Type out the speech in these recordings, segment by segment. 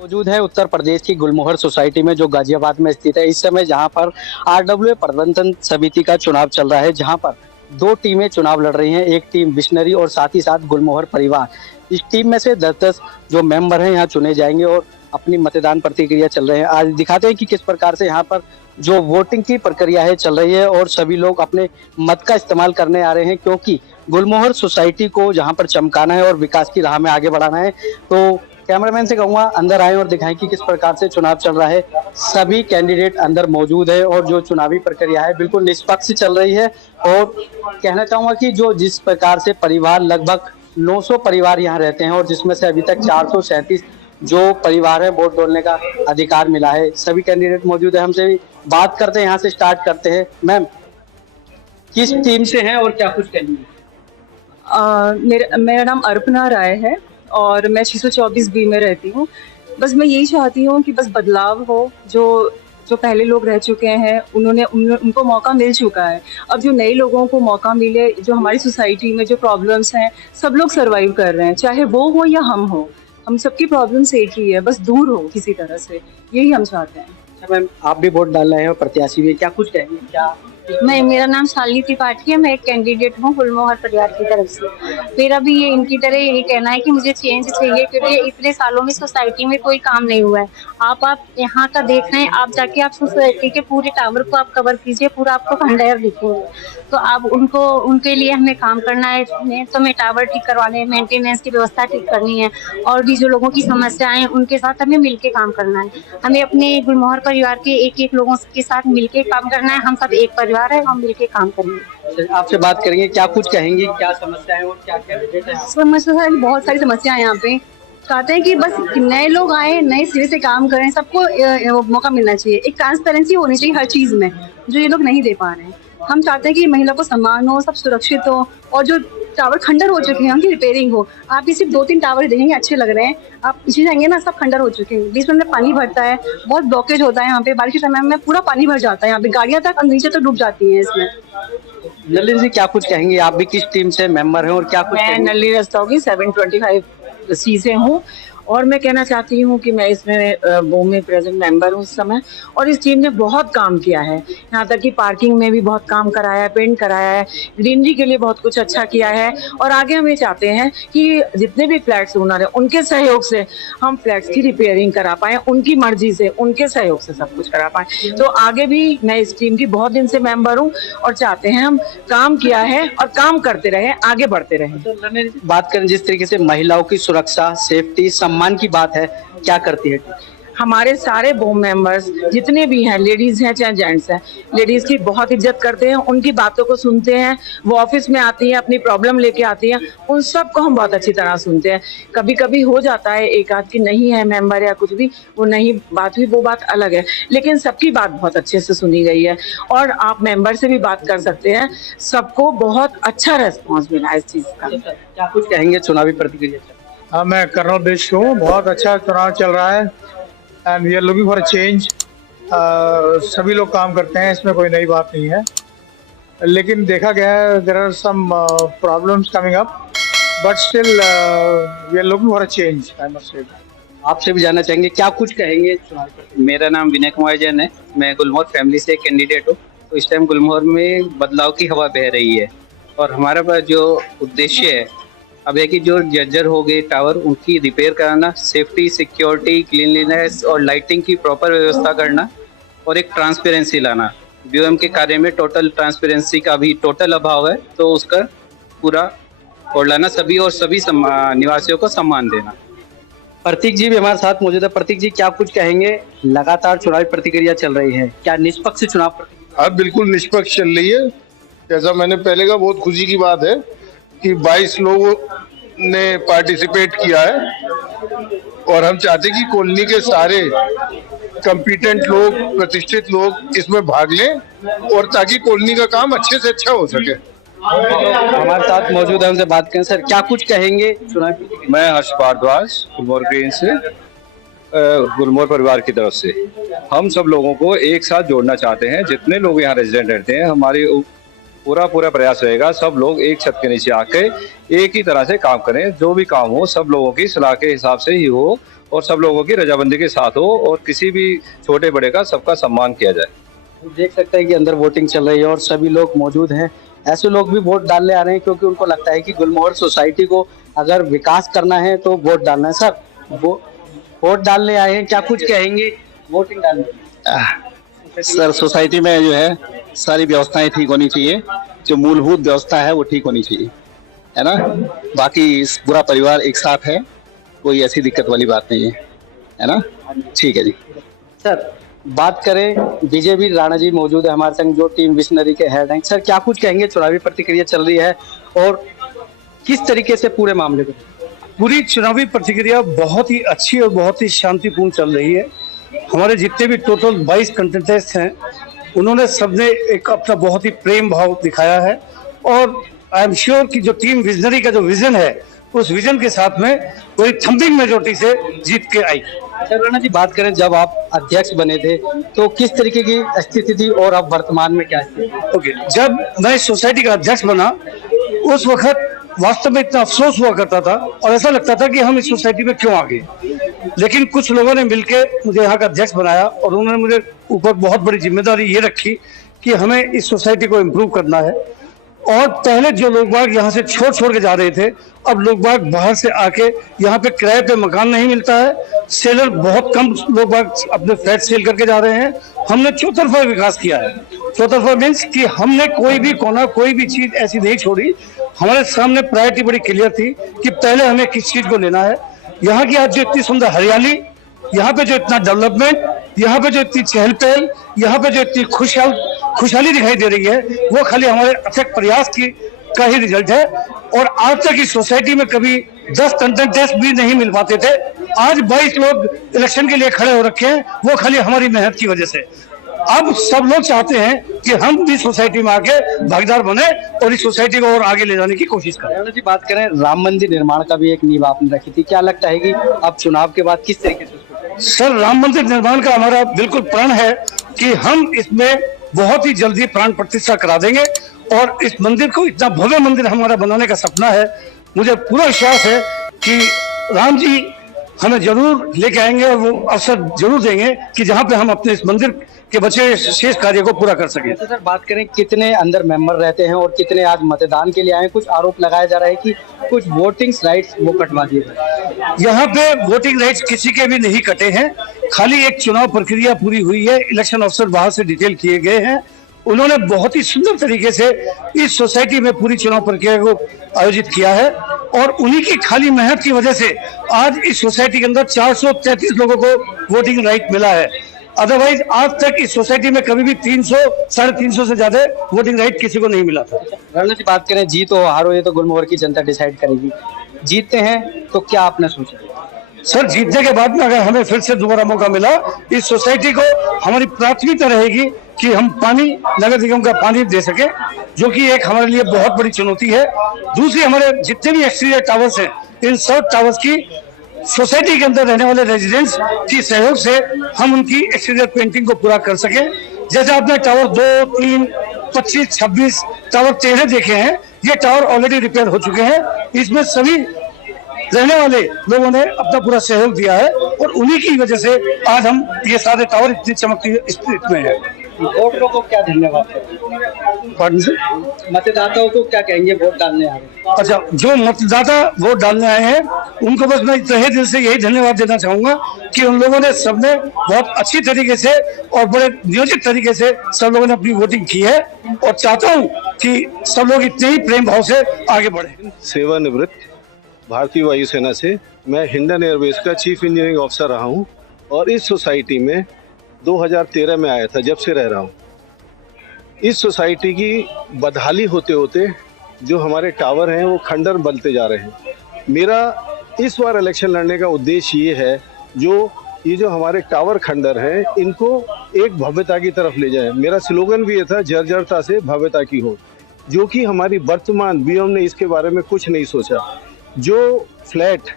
मौजूद है उत्तर प्रदेश की गुलमोहर सोसाइटी में जो गाजियाबाद में स्थित है। इस समय जहां पर आरडब्ल्यू प्रबंधन समिति का चुनाव चल रहा है, जहां पर दो टीमें चुनाव लड़ रही हैं। एक टीम बिश्नरी और साथ ही साथ गुलमोहर परिवार। इस टीम में से 10-10 जो मेंबर हैं यहाँ चुने जाएंगे और अपनी मतदान प्रतिक्रिया चल रहे हैं। आज दिखाते हैं कि किस प्रकार से यहाँ पर जो वोटिंग की प्रक्रिया है चल रही है और सभी लोग अपने मत का इस्तेमाल करने आ रहे हैं, क्योंकि गुलमोहर सोसाइटी को जहाँ पर चमकाना है और विकास की राह में आगे बढ़ाना है। तो कैमरामैन से कहूंगा अंदर आए और दिखाएं कि किस प्रकार से चुनाव चल रहा है। सभी कैंडिडेट अंदर मौजूद है और जो चुनावी प्रक्रिया है बिल्कुल निष्पक्ष चल रही है। और कहना चाहूंगा कि जो जिस प्रकार से परिवार, लगभग 900 परिवार यहाँ रहते हैं और जिसमें से अभी तक 437 जो परिवार है वोट डालने का अधिकार मिला है। सभी कैंडिडेट मौजूद है, हमसे भी बात करते हैं। यहाँ से स्टार्ट करते हैं। मैम, किस टीम से हैं और क्या कुछ कहेंगे? मेरा नाम अर्पना राय है और मैं 624 बी में रहती हूँ। बस मैं यही चाहती हूँ कि बस बदलाव हो। जो जो पहले लोग रह चुके हैं उनको मौका मिल चुका है। अब जो नए लोगों को मौका मिले, जो हमारी सोसाइटी में जो प्रॉब्लम्स हैं सब लोग सरवाइव कर रहे हैं, चाहे वो हो या हम सबकी प्रॉब्लम्स एक ही है, बस दूर हो किसी तरह से, यही हम चाहते हैं। अच्छा मैम, आप भी वोट डाल रहे हैं और प्रत्याशी भी, क्या कुछ कहेंगे? क्या मेरा नाम शालिनी त्रिपाठी है। मैं एक कैंडिडेट हूँ गुलमोहर परिवार की तरफ से। मेरा भी ये इनकी तरह यही कहना है कि मुझे चेंज चाहिए, क्योंकि इतने सालों में सोसाइटी में कोई काम नहीं हुआ है। आप यहाँ का देख रहे हैं, आप जाके आप सोसाइटी के पूरे टावर को आप कवर कीजिए, पूरा आपको खंडहर दिखेगा। तो आप उनके लिए हमें काम करना है। तो हमें टावर ठीक करवाने, मेंटेनेंस की व्यवस्था ठीक करनी है, और भी जो लोगों की समस्याएं हैं उनके साथ हमें मिलके काम करना है। हमें अपने गुलमोहर परिवार के एक एक लोगों के साथ मिलके काम करना है। हम सब एक परिवार है, हम मिलके काम करेंगे। आपसे बात करेंगे, क्या कुछ कहेंगे, क्या समस्या है और क्या कैंडिडेट है? समस्या, बहुत सारी समस्याएं यहाँ पे। चाहते हैं कि बस नए लोग आए, नए सिरे से काम करें, सबको मौका मिलना चाहिए। एक ट्रांसपेरेंसी होनी चाहिए हर चीज में, जो ये लोग नहीं दे पा रहे हैं। हम चाहते हैं कि महिला को सम्मान हो, सब सुरक्षित हो, और जो टावर खंडर हो चुके हैं उनकी रिपेयरिंग हो। आप ये सिर्फ 2-3 टावर देखेंगे, अच्छे लग रहे हैं, आप पीछे जाएंगे ना, सब खंडर हो चुके हैं। बीच में पानी भरता है, बहुत ब्लॉकेज होता है यहाँ पे। बारिश के समय में पूरा पानी भर जाता है यहाँ पे, गाड़ियां तक नीचे तो डूब जाती हैं इसमें। नलिनी जी, क्या कुछ कहेंगे? आप भी किस टीम से मेंबर हैं और क्या कुछ मैं कहेंगे? नलिनी रस्तोगी 725 सी से हूँ, और मैं कहना चाहती हूँ कि मैं इसमें वो में प्रेजेंट मेंबर हूँ इस समय। और इस टीम ने बहुत काम किया है, यहाँ तक कि पार्किंग में भी बहुत काम कराया है, पेंट कराया है, ग्रीनरी के लिए बहुत कुछ अच्छा किया है। और आगे हम ये चाहते हैं कि जितने भी फ्लैट्स ओनर हैं उनके सहयोग से हम फ्लैट्स की रिपेयरिंग करा पाएँ, उनकी मर्जी से, उनके सहयोग से सब कुछ करा पाएँ। तो आगे भी मैं इस टीम की बहुत दिन से मेंबर हूँ और चाहते हैं हम काम किया है और काम करते रहे, आगे बढ़ते रहे। बात करें जिस तरीके से महिलाओं की सुरक्षा, सेफ्टी, सम्मान की बात है, क्या करती है? हमारे सारे बोर्ड मेंबर्स जितने भी हैं, लेडीज हैं चाहे जेंट्स हैं, लेडीज की बहुत इज्जत करते हैं, उनकी बातों को सुनते हैं। वो ऑफिस में आती हैं, अपनी प्रॉब्लम लेके आती हैं, उन सब को हम बहुत अच्छी तरह सुनते हैं। कभी कभी हो जाता है एक आध की नहीं है मेंबर या कुछ भी, वो नहीं बात हुई, वो बात अलग है, लेकिन सबकी बात बहुत अच्छे से सुनी गई है। और आप मेंबर से भी बात कर सकते हैं, सबको बहुत अच्छा रेस्पॉन्स मिला है इस चीज का। क्या कुछ कहेंगे चुनावी प्रतिक्रिया? हाँ, मैं कन्नौज देश हूँ। बहुत अच्छा चुनाव चल रहा है and we are looking for a change. सभी लोग काम करते हैं, इसमें कोई नई बात नहीं है, लेकिन देखा गया है there are some problems coming up, but still we are looking for a change, I must say. आपसे भी जानना चाहेंगे, क्या कुछ कहेंगे? मेरा नाम विनय कुमार जैन है। मैं गुलमोहर फैमिली से कैंडिडेट हूँ। तो इस टाइम गुलमोहर में बदलाव की हवा बह रही है, और हमारा जो उद्देश्य है अब है कि जो जर्जर हो गए टावर, उनकी रिपेयर कराना, सेफ्टी, सिक्योरिटी, क्लीनलीनेस और लाइटिंग की प्रॉपर व्यवस्था करना, और एक ट्रांसपेरेंसी लाना। बीओएम के कार्य में टोटल ट्रांसपेरेंसी का भी टोटल अभाव है, तो उसका पूरा और लाना सभी, और सभी निवासियों को सम्मान देना। प्रतीक जी भी हमारे साथ मौजूद है। प्रतीक जी, क्या कुछ कहेंगे? लगातार चुनावी प्रतिक्रिया चल रही है, क्या निष्पक्ष चुनाव प्रतिक्रिया? अब बिल्कुल निष्पक्ष चल रही है। जैसा मैंने पहले कहा, बहुत खुशी की बात है कि 22 लोगों ने पार्टिसिपेट किया है, और हम चाहते हैं कि कॉलोनी के सारे कॉम्पिटेंट लोग, प्रतिष्ठित लोग इसमें भाग लें, और ताकि कॉलोनी का काम अच्छे से अच्छा हो सके। हमारे साथ मौजूद है, उनसे बात करें। सर, क्या कुछ कहेंगे चुनाव? मैं हर्ष भारद्वाज, गुलमोहर ग्रीन से, गुलमोहर परिवार की तरफ से। हम सब लोगों को एक साथ जोड़ना चाहते हैं, जितने लोग यहाँ रेजिडेंट रहते हैं। हमारी पूरा प्रयास रहेगा सब लोग एक छत के नीचे आके एक ही तरह से काम करें, जो भी काम हो सब लोगों की सलाह के हिसाब से ही हो, और सब लोगों की रजामंदी के साथ हो और किसी भी छोटे बड़े का सबका सम्मान किया जाए। देख सकते हैं कि अंदर वोटिंग चल रही है और सभी लोग मौजूद हैं। ऐसे लोग भी वोट डालने आ रहे हैं क्योंकि उनको लगता है कि गुलमोहर सोसाइटी को अगर विकास करना है तो वोट डालना है। सर, वो वोट डालने आए हैं, क्या कुछ कहेंगे वोटिंग डालने? सर, सोसाइटी में जो है सारी व्यवस्थाएं ठीक होनी चाहिए, जो मूलभूत व्यवस्था है वो ठीक होनी चाहिए, है ना। बाकी इस पूरा परिवार एक साथ है, कोई ऐसी दिक्कत वाली बात नहीं है ना। ठीक है जी। सर, बात करें, बीजेपी राणा जी मौजूद है हमारे संग, जो टीम विशनरी के हेड हैं। सर, क्या कुछ कहेंगे? चुनावी प्रतिक्रिया चल रही है और किस तरीके से पूरे मामले को? पूरी चुनावी प्रतिक्रिया बहुत ही अच्छी और बहुत ही शांतिपूर्ण चल रही है। हमारे जितने भी टोटल 22 कंटेस्टेंट्स हैं, उन्होंने सबने एक अपना बहुत ही प्रेम भाव दिखाया है और आई एम श्योर कि जो टीम विजनरी का जो विजन है, उस विजन के साथ में कोई थम्पिंग मेजोरिटी से जीत के आई। सर, राणा जी, बात करें, जब आप अध्यक्ष बने थे तो किस तरीके की स्थिति थी और अब वर्तमान में क्या स्थिति? ओके, जब मैं इस सोसाइटी का अध्यक्ष बना उस वक्त वास्तव में इतना अफसोस हुआ करता था और ऐसा लगता था कि हम इस सोसाइटी में क्यों आ गए। लेकिन कुछ लोगों ने मिलकर मुझे यहाँ का अध्यक्ष बनाया और उन्होंने मुझे ऊपर बहुत बड़ी जिम्मेदारी ये रखी कि हमें इस सोसाइटी को इम्प्रूव करना है। और पहले जो लोग बाग यहाँ से छोड़ के जा रहे थे, अब लोग बाग बाहर से आके यहाँ पे किराए पे मकान नहीं मिलता है, सेलर बहुत कम लोग बाग अपने फ्लैट सेल करके जा रहे हैं। हमने चौतरफा विकास किया है। चौतरफा मीन्स कि हमने कोई भी कोना, कोई भी चीज ऐसी नहीं छोड़ी। हमारे सामने प्रायोरिटी बड़ी क्लियर थी कि पहले हमें किस चीज को लेना है। यहाँ की आज जो इतनी सुंदर हरियाली, यहाँ पे जो इतना डेवलपमेंट, यहाँ पे जो इतनी चहल पहल, यहाँ पे जो इतनी खुशहाली दिखाई दे रही है, वो खाली हमारे अथक प्रयास का ही रिजल्ट है। और आज तक इस सोसाइटी में कभी 10 कंटेस्टेंट्स भी नहीं मिल पाते थे, आज 22 लोग इलेक्शन के लिए खड़े हो रखे हैं, वो खाली हमारी मेहनत की वजह से। अब सब लोग चाहते हैं कि हम भी सोसाइटी में आके भागीदार बने और इस सोसाइटी को और आगे ले जाने की कोशिश करें। राणा जी, बात करें, राम मंदिर निर्माण का भी एक नींव आपने रखी थी, क्या लगता है कि अब चुनाव के बाद किस तरीके से? सर, राम मंदिर निर्माण का हमारा बिल्कुल प्रण है कि हम इसमें बहुत ही जल्दी प्राण प्रतिष्ठा करा देंगे और इस मंदिर को इतना भव्य मंदिर हमारा बनाने का सपना है। मुझे पूरा विश्वास है कि राम जी हमें जरूर लेके आएंगे और वो अवसर जरूर देंगे कि जहाँ पे हम अपने इस मंदिर के बचे शेष कार्य को पूरा कर सकें। सर, बात करें, कितने अंदर मेंबर रहते हैं और कितने आज मतदान के लिए आए? कुछ आरोप लगाया जा रहा है कि कुछ वोटिंग राइट्स वो कटवा दिए गए। यहाँ पे वोटिंग राइट्स किसी के भी नहीं कटे हैं, खाली एक चुनाव प्रक्रिया पूरी हुई है। इलेक्शन अफसर बाहर से डिटेल किए गए हैं, उन्होंने बहुत ही सुंदर तरीके से इस सोसाइटी में पूरी चुनाव प्रक्रिया को आयोजित किया है और उन्हीं की खाली मेहनत की वजह से आज इस सोसाइटी के अंदर 433 लोगों को वोटिंग राइट मिला है। अदरवाइज आज तक इस सोसाइटी में कभी भी 300 साढ़े 300 से ज्यादा वोटिंग राइट किसी को नहीं मिला था। राणा जी, बात करें, जीत हो हारो ये तो गुलमोहर की जनता डिसाइड करेगी। जीतते हैं तो क्या आपने सोचा? सर, जीतने के बाद में अगर हमें फिर से दोबारा मौका मिला, इस सोसाइटी को हमारी प्राथमिकता रहेगी कि हम पानी, नगर निगम का पानी दे सके, जो कि एक हमारे लिए बहुत बड़ी चुनौती है। दूसरी, हमारे जितने भी एक्सटीरियर टावर्स हैं, इन सब टावर्स की सोसाइटी के अंदर रहने वाले रेजिडेंट्स की सहयोग से हम उनकी एक्सटीरियर पेंटिंग को पूरा कर सके। जैसे आपने टावर 2, 3, 25, 26 टावर 13 देखे हैं, ये टावर ऑलरेडी रिपेयर हो चुके हैं। इसमें सभी रहने वाले लोगों ने अपना पूरा सहयोग दिया है और उन्हीं की वजह से आज हम ये सारे टावर इतनी चमकती स्थिति में है। वोटरों को क्या धन्यवाद? मतदाताओं को क्या कहेंगे वोट डालने आए? अच्छा, जो मतदाता वोट डालने आए हैं उनको बस मैं तहे दिल से यही धन्यवाद देना चाहूंगा कि उन लोगों ने सबने बहुत अच्छी तरीके से और बड़े नियोजित तरीके से सब लोगों ने अपनी वोटिंग की है और चाहता हूँ कि सब लोग इतने ही प्रेम भाव से आगे बढ़े। सेवानिवृत्त भारतीय वायुसेना से मैं हिंडन एयरबेस का चीफ इंजीनियरिंग ऑफिसर रहा हूँ और इस सोसाइटी में 2013 में आया था, जब से रह रहा हूँ। इस सोसाइटी की बदहाली होते होते जो हमारे टावर हैं वो खंडर बनते जा रहे हैं। मेरा इस बार इलेक्शन लड़ने का उद्देश्य ये है, ये जो हमारे टावर खंडर हैं इनको एक भव्यता की तरफ ले जाए। मेरा स्लोगन भी ये था, जर्जरता से भव्यता की हो, जो कि हमारी वर्तमान बीएम ने इसके बारे में कुछ नहीं सोचा। जो फ्लैट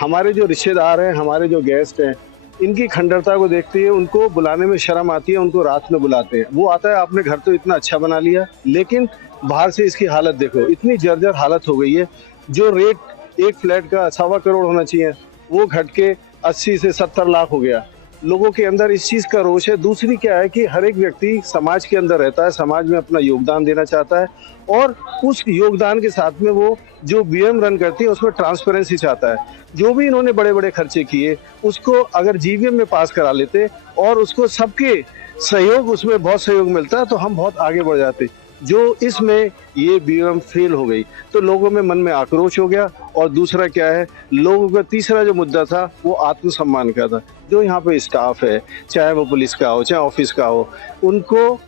हमारे जो रिश्तेदार हैं, हमारे जो गेस्ट हैं, इनकी खंडरता को देखते हुए उनको बुलाने में शर्म आती है, उनको रात में बुलाते हैं। वो आता है, आपने घर तो इतना अच्छा बना लिया, लेकिन बाहर से इसकी हालत देखो, इतनी जर्जर हालत हो गई है। जो रेट एक फ्लैट का 1.25 करोड़ होना चाहिए, वो घट के 80 से 70 लाख हो गया। लोगों के अंदर इस चीज का रोष है। दूसरी क्या है कि हर एक व्यक्ति समाज के अंदर रहता है, समाज में अपना योगदान देना चाहता है और उस योगदान के साथ में वो जो बीएम रन करती है उसमें ट्रांसपेरेंसी चाहता है। जो भी इन्होंने बड़े बड़े खर्चे किए उसको अगर जीवीएम में पास करा लेते और उसको सबके सहयोग, उसमें बहुत सहयोग मिलता तो हम बहुत आगे बढ़ जाते। जो इसमें ये बीएम फेल हो गई तो लोगों में मन में आक्रोश हो गया। और दूसरा क्या है, लोगों का तीसरा जो मुद्दा था वो आत्मसम्मान का था। जो यहाँ पे स्टाफ है, चाहे वो पुलिस का हो चाहे ऑफिस का हो, उनको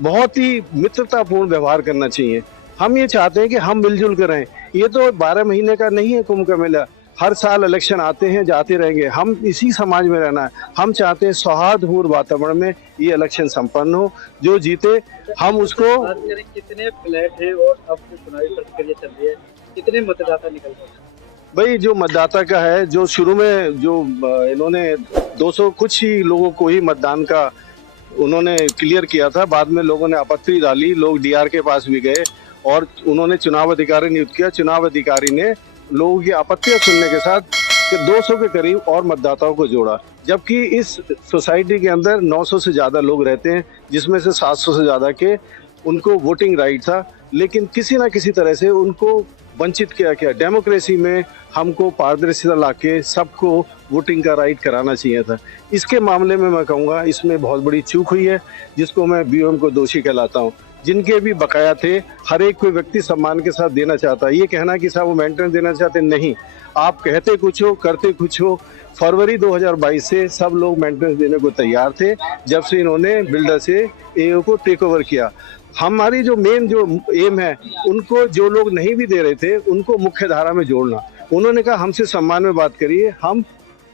बहुत ही मित्रतापूर्ण व्यवहार करना चाहिए। हम ये चाहते हैं कि हम मिलजुल कर रहें। ये तो 12 महीने का नहीं है कुंभ का मेला, हर साल इलेक्शन आते हैं जाते रहेंगे। हम इसी समाज में रहना है। हम चाहते हैं सौहार्दपूर्ण वातावरण में ये इलेक्शन संपन्न हो, जो जीते हम उसको। कितने फ्लैट है और अब चुनावी प्रक्रिया चल रही है, कितने मतदाता निकल रहे हैं? भाई जो मतदाता का है, जो शुरू में जो इन्होंने 200 कुछ ही लोगों को ही मतदान का उन्होंने क्लियर किया था, बाद में लोगों ने आपत्ति डाली, लोग डीआर के पास भी गए और उन्होंने चुनाव अधिकारी नियुक्त किया। चुनाव अधिकारी ने लोगों की आपत्तियां सुनने के साथ 200 के करीब और मतदाताओं को जोड़ा, जबकि इस सोसाइटी के अंदर 900 से ज़्यादा लोग रहते हैं, जिसमें से 700 से ज़्यादा के उनको वोटिंग राइट था, लेकिन किसी ना किसी तरह से उनको वंचित किया गया। डेमोक्रेसी में हमको पारदर्शिता लाके सबको वोटिंग का राइट कराना चाहिए था। इसके मामले में मैं कहूँगा इसमें बहुत बड़ी चूक हुई है, जिसको मैं बीओएम को दोषी कहलाता हूँ। जिनके भी बकाया थे हर एक कोई व्यक्ति सम्मान के साथ देना चाहता है। ये कहना कि साहब वो मेंटेनेंस देना चाहते नहीं, आप कहते कुछ हो करते कुछ हो। फरवरी 2022 से सब लोग मेंटेनेंस देने को तैयार थे, जब से इन्होंने बिल्डर से एओ को टेक ओवर किया। हमारी जो मेन जो एम है, उनको जो लोग नहीं भी दे रहे थे उनको मुख्य धारा में जोड़ना। उन्होंने कहा हमसे सम्मान में बात करिए, हम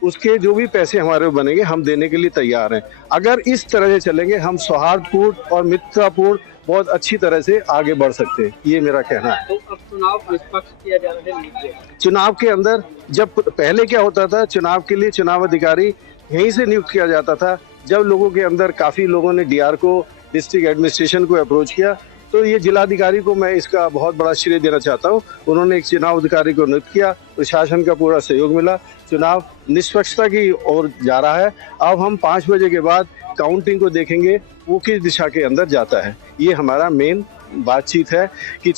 उसके जो भी पैसे हमारे बनेंगे हम देने के लिए तैयार हैं। अगर इस तरह से चलेंगे हम सौहार्दपूर्ण और मित्रतापूर्ण बहुत अच्छी तरह से आगे बढ़ सकते हैं, ये मेरा कहना है। तो अब चुनाव निष्पक्ष किया जा रहा है। चुनाव के अंदर जब पहले क्या होता था, चुनाव के लिए चुनाव अधिकारी यहीं से नियुक्त किया जाता था। जब लोगों के अंदर काफी लोगों ने डीआर को, डिस्ट्रिक्ट एडमिनिस्ट्रेशन को अप्रोच किया, तो ये जिलाधिकारी को मैं इसका बहुत बड़ा श्रेय देना चाहता हूँ। उन्होंने एक चुनाव अधिकारी को नियुक्त किया, प्रशासन का पूरा सहयोग मिला, चुनाव निष्पक्षता की ओर जा रहा है। अब हम 5 बजे के बाद काउंटिंग को देखेंगे वो किस दिशा के अंदर जाता है। ये हमारा मेन बातचीत है कि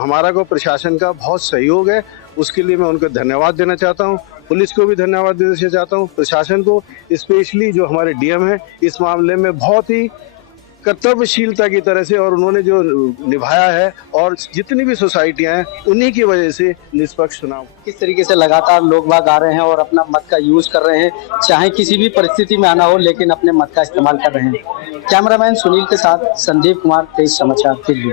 हमारा को प्रशासन का बहुत सहयोग है, उसके लिए मैं उनको धन्यवाद देना चाहता हूँ। पुलिस को भी धन्यवाद देना चाहता हूँ, प्रशासन को, स्पेशली जो हमारे डीएम है इस मामले में बहुत ही कर्तव्यशीलता की तरह से, और उन्होंने जो निभाया है, और जितनी भी सोसाइटियां हैं उन्हीं की वजह से निष्पक्ष चुनाव। किस तरीके से लगातार लोग बाग आ रहे हैं और अपना मत का यूज कर रहे हैं, चाहे किसी भी परिस्थिति में आना हो, लेकिन अपने मत का इस्तेमाल कर रहे हैं। कैमरामैन सुनील के साथ संदीप कुमार, तेज समाचार दिल्ली।